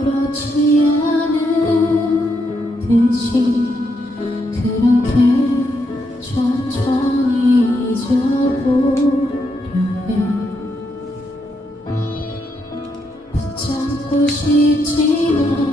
그렇지 않은 듯이 그렇게 천천히 잊어보려 해 붙잡고 싶지만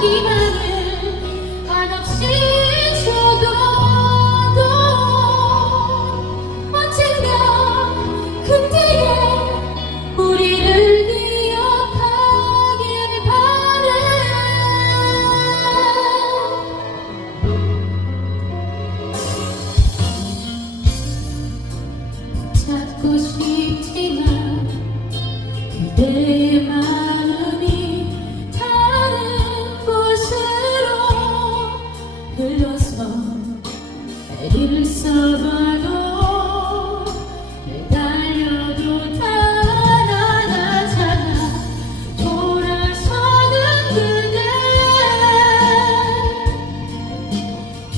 기만을 한없이 주어도 언젠가 그때에 우리를 기억하길 바래 찾고 싶지만 그대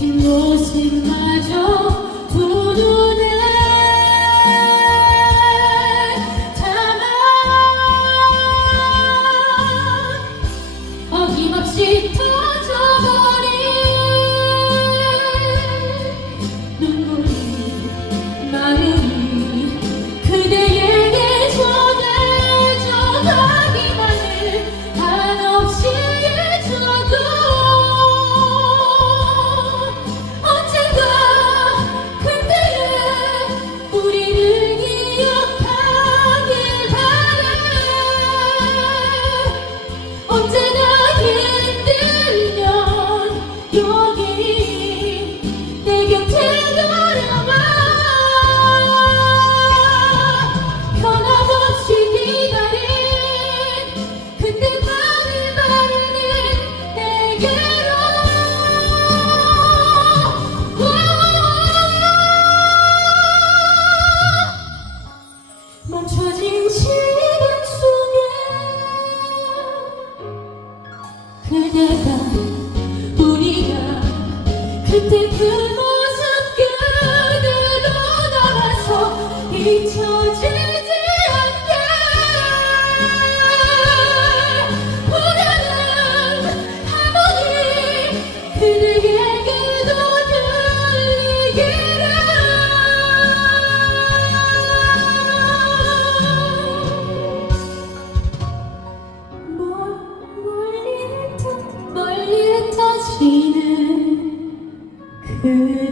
빈 옷이 마저 내가 우리가 그때 그 모습 그대로 남아서 잊혀지 Mm-hmm.